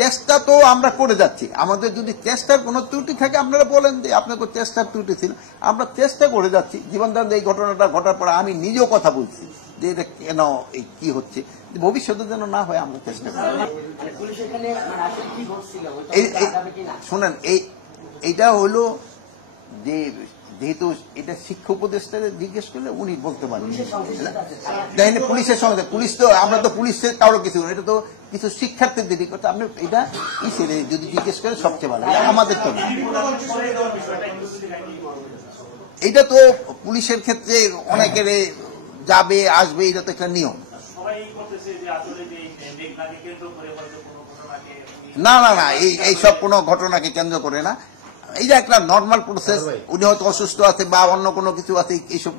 চেষ্টা তো আমরা করে যাচ্ছি। আমাদের যদি চেষ্টার কোনো ত্রুটি থাকে আপনারা বলেন যে আপনাকে চেষ্টার ত্রুটি ছিল, আমরা চেষ্টা করে যাচ্ছি। জীবনদান এই ঘটনাটা ঘটার পর আমি নিজেও কথা বলছি যে এটা কেন কি হচ্ছে, ভবিষ্যতে যেন না হয় আমরা চেষ্টা করি। শোনেন, এইটা হলো যে যেহেতু এটা শিক্ষা উপদেষ্টাকে জিজ্ঞেস করলে উনি বলতে পারেন। পুলিশের সঙ্গে পুলিশ তো আমরা তো পুলিশের কারো কিছু, এটা তো কিছু শিক্ষার্থীদের দিক করতে আপনি এটা কিসের যদি জিজ্ঞেস করেন সবচেয়ে ভালো, আমাদের তো না। এটা তো পুলিশের ক্ষেত্রে অনেকের যাবে আসবে, এটা তো একটা নিয়ম। না না না, এই সব কোনো ঘটনাকে কেন্দ্র করে না, এইটা একটা নর্মাল প্রসেস। উনি হয়তো অসুস্থ আছে বা অন্য কোনো কিছু আছে, এইসব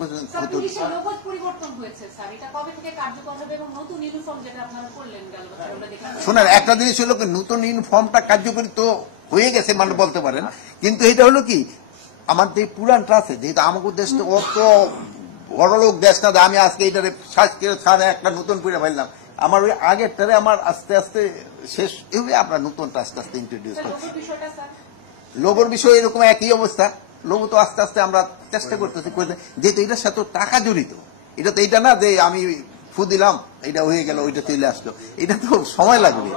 শোনেন। একটা জিনিস হলো কি, নতুন ইউনিফর্মটা কার্যকরী তো হয়ে গেছে মানে বলতে পারেন, কিন্তু এটা হলো কি আমাদের যে পুরানটা আছে, যেহেতু আমাদের দেশ তো অত বড়লোক দেশ না, আমি আজকে এইটারে ছাড়ে একটা নতুন পুরে ফেললাম, আমার ওই আগেরটারে আমার আস্তে আস্তে শেষ হবে, আমরা নতুনটা আস্তে আস্তে ইন্ট্রোডিউস করি। লোগোর বিষয় এরকম একই অবস্থা, লোগো তো আস্তে আস্তে আমরা চেষ্টা করতেছি, যেহেতু এটার সাথে টাকা জড়িত। এটা তো এইটা না যে আমি ফু দিলাম এটা হয়ে গেল ওইটা চলে আসলো, এটা তো সময় লাগবে।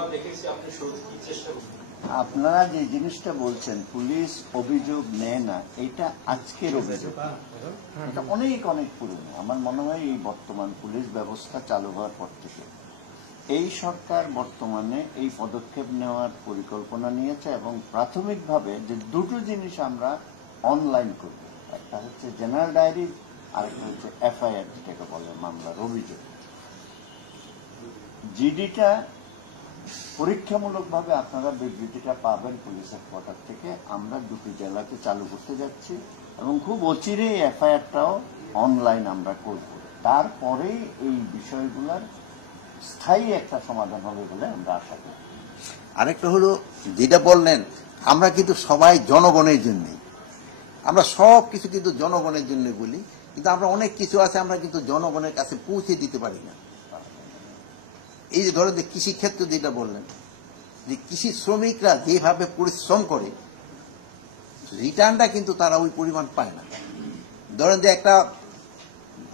আপনারা যে জিনিসটা বলছেন পুলিশ অভিযোগ নেয় না, এটা আজকের অভিযোগ, এটা অনেক অনেক পুরনো। আমার মনে হয় এই বর্তমান পুলিশ ব্যবস্থা চালু হওয়ার পর থেকে এই সরকার বর্তমানে এই পদক্ষেপ নেওয়ার পরিকল্পনা নিয়েছে এবং প্রাথমিকভাবে যে দুটো জিনিস আমরা অনলাইন করব, একটা হচ্ছে জেনারেল ডায়েরি, আরেকটা হচ্ছে এফআইআর, যেটাকে বলে মামলার অভিযোগ। জিডিটা পরীক্ষামূলকভাবে আপনারা বিবৃতিটা পাবেন পুলিশ হেডকোয়ার্টার থেকে। আমরা দুটি জেলাতে চালু করতে যাচ্ছি এবং খুব অচিরেই এফআইআরটাও অনলাইন আমরা করব। তারপরেই এই বিষয়গুলোর স্থায়ী একটা সমাধান হবে বলে আমরা আশা করি। আরেকটা হলো যেটা বললেন, আমরা কিন্তু সবাই জনগণের জন্য, আমরা সব কিছু কিন্তু জনগণের জন্য বলি, কিন্তু আমরা অনেক কিছু আছে আমরা কিন্তু জনগণের কাছে পৌঁছে দিতে পারি না। এই যে ধরেন যে কৃষি ক্ষেত্র যেটা বললেন, যে কৃষি শ্রমিকরা যেভাবে পরিশ্রম করে রিটার্নটা কিন্তু তারা ওই পরিমাণ পায় না। ধরেন যে একটা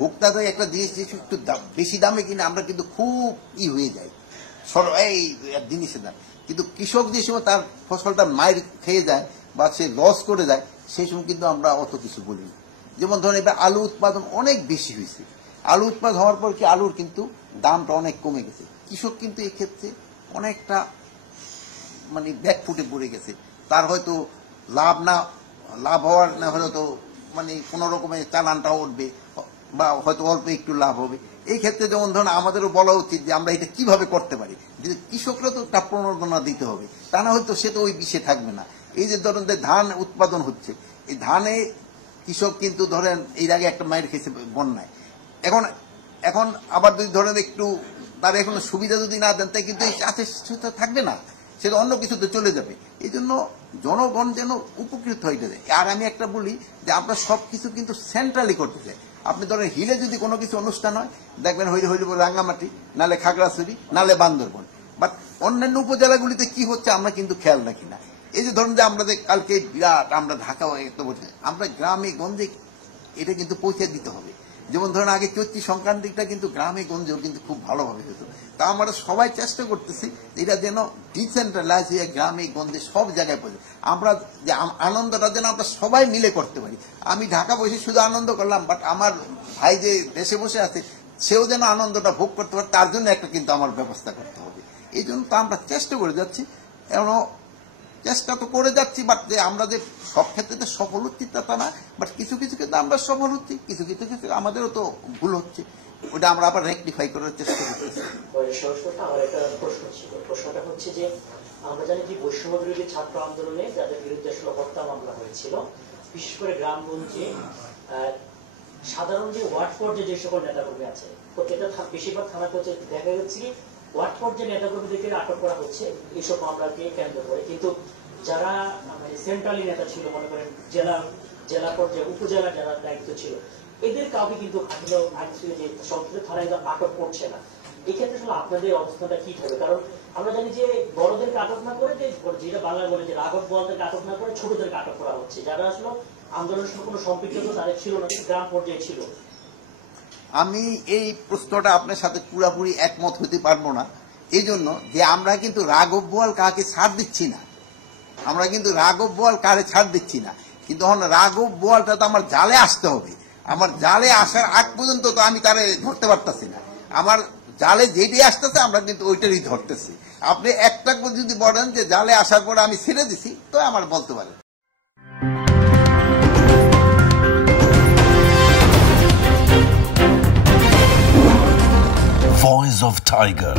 ভোক্তাদের একটা জিনিস একটু বেশি দামে কিনে আমরা কিন্তু খুব হয়ে যায় এই জিনিসের দাম, কিন্তু কৃষক যে সময় তার ফসলটা মায়ের খেয়ে যায় বা সে লস করে যায় সেই সময় কিন্তু আমরা অত কিছু বলি না। যেমন ধরেন এবার আলু উৎপাদন অনেক বেশি হয়েছে, আলু উৎপাদন হওয়ার পর কি আলুর কিন্তু দামটা অনেক কমে গেছে, কৃষক কিন্তু এক্ষেত্রে অনেকটা মানে ব্যাকফুটে পড়ে গেছে। তার হয়তো লাভ হওয়ার না হলে তো মানে কোন রকমের চালানটা উঠবে বা হয়তো অল্প একটু লাভ হবে। এই ক্ষেত্রে যেমন ধরুন আমাদেরও বলা উচিত যে আমরা এটা কিভাবে করতে পারি, যদি কৃষকরা তো তার প্রণোদনা দিতে হবে, তা না হয়তো সে তো ওই বিষে থাকবে না। এই যে ধরুন যে ধান উৎপাদন হচ্ছে, এই ধানে কৃষক কিন্তু ধরেন এর আগে একটা মায়ের খেয়েছে বন্যায়, এখন আবার যদি ধরেন একটু তার এখন সুবিধা যদি না দেন তাই কিন্তু এই চাষে থাকবে না, সেটা অন্য কিছুতে চলে যাবে। এই জন্য জনগণ যেন উপকৃত হয়ে যায়। আর আমি একটা বলি যে আমরা সবকিছু কিন্তু সেন্ট্রালি করতে চাই। আপনি ধরেন হিলে যদি কোনো কিছু অনুষ্ঠান হয় দেখবেন হইলে রাঙ্গামাটি, নালে খাগড়াছড়ি, নালে বান্দরবন, বাট অন্যান্য উপজেলাগুলিতে কি হচ্ছে আমরা কিন্তু খেয়াল রাখি না। এই যে ধরুন যে আমরা যে কালকে বিরাট আমরা ঢাকা একটা বলছি, আমরা গ্রামে গঞ্জে এটা কিন্তু পৌঁছে দিতে হবে। যেমন ধরেন আগে চৈত্রী সংক্রান্তিটা কিন্তু গ্রামে গঞ্জেও কিন্তু খুব ভালোভাবে হতো, তা আমরা সবাই চেষ্টা করতেছি এটা যেন ডিসেন্ট্রালাইজ হয়ে গ্রামে গঞ্জে সব জায়গায় পৌঁছে। আমরা যে আনন্দটা যেন আমরা সবাই মিলে করতে পারি। আমি ঢাকা বসে শুধু আনন্দ করলাম, বাট আমার ভাই যে দেশে বসে আছে সেও যেন আনন্দটা ভোগ করতে পারে, তার জন্য একটা কিন্তু আমার ব্যবস্থা করতে হবে। এই জন্য তো আমরা চেষ্টা করে যাচ্ছি, এমন চেষ্টা তো করে যাচ্ছি, বাট যে আমরা যে সব ক্ষেত্রে সফল হচ্ছি তা না, বাট কিছু কিছু ক্ষেত্রে আমরা সফল হচ্ছি, কিছু কিছু ক্ষেত্রে আমাদেরও তো ভুল হচ্ছে, ওটা আমরা আবার রেকটিফাই করার চেষ্টা করতেছি। আমার একটা প্রশ্ন ছিল, প্রশ্নটা হচ্ছে যে আমরা জানি যে বৈষম্য বিরোধী ছাত্র আন্দোলনে যাদের বিরুদ্ধে আসলে হত্যা মামলা হয়েছিল, বিশেষ করে গ্রামগঞ্জে সাধারণ যে ওয়ার্ড পর্যায়ে যে সকল নেতাকর্মী আছে প্রত্যেকটা বেশিরভাগ থানাতে হচ্ছে দেখা যাচ্ছে ওয়ার্ড পর্যায়ে নেতাকর্মীদেরকে আটক করা হচ্ছে এইসব মামলাকে কেন্দ্র করে, কিন্তু যারা মানে সেন্ট্রালি নেতা ছিল, মনে করেন জেলা পর্যায়ে উপজেলা যারা দায়িত্ব ছিল, এদের কাউকে কিন্তু যে সংশ্লিষ্ট থানায় আটক করছে না। এক্ষেত্রে আসলে আপনাদের অবস্থাটা কি হবে? কারণ আমরা জানি যে বড়দেরকে আটক না করে যেটা বাংলা বলে যে রাঘব বোয়ালদেরকে আটক না করে ছোটদেরকে আটক করা হচ্ছে, যারা আসলে আন্দোলনের সঙ্গে কোনো সম্পৃক্ততা তাদের ছিল না, গ্রাম পর্যায়ে ছিল। আমি এই প্রশ্নটা আপনার সাথে পুরাপুরি একমত হতে পারবো না, এই জন্য যে আমরা কিন্তু রাঘব বোয়াল কাকে ছাড় দিচ্ছি না, আমরা কিন্তু রাঘব বোয়াল কারে ছাড় দিচ্ছি না, কিন্তু এখন রাঘব বোয়ালটা তো আমার জালে আসতে হবে, আমার জালে আসার আগ পর্যন্ত তো আমি তারে ধরতে পারতেছি না, আমার জালে যেটি আসতেছে আমরা কিন্তু ওইটারই ধরতেছি। আপনি একটা যদি বলেন যে জালে আসার পরে আমি ছেড়ে দিছি, তো আমার বলতে পারেন। Voice of Tiger.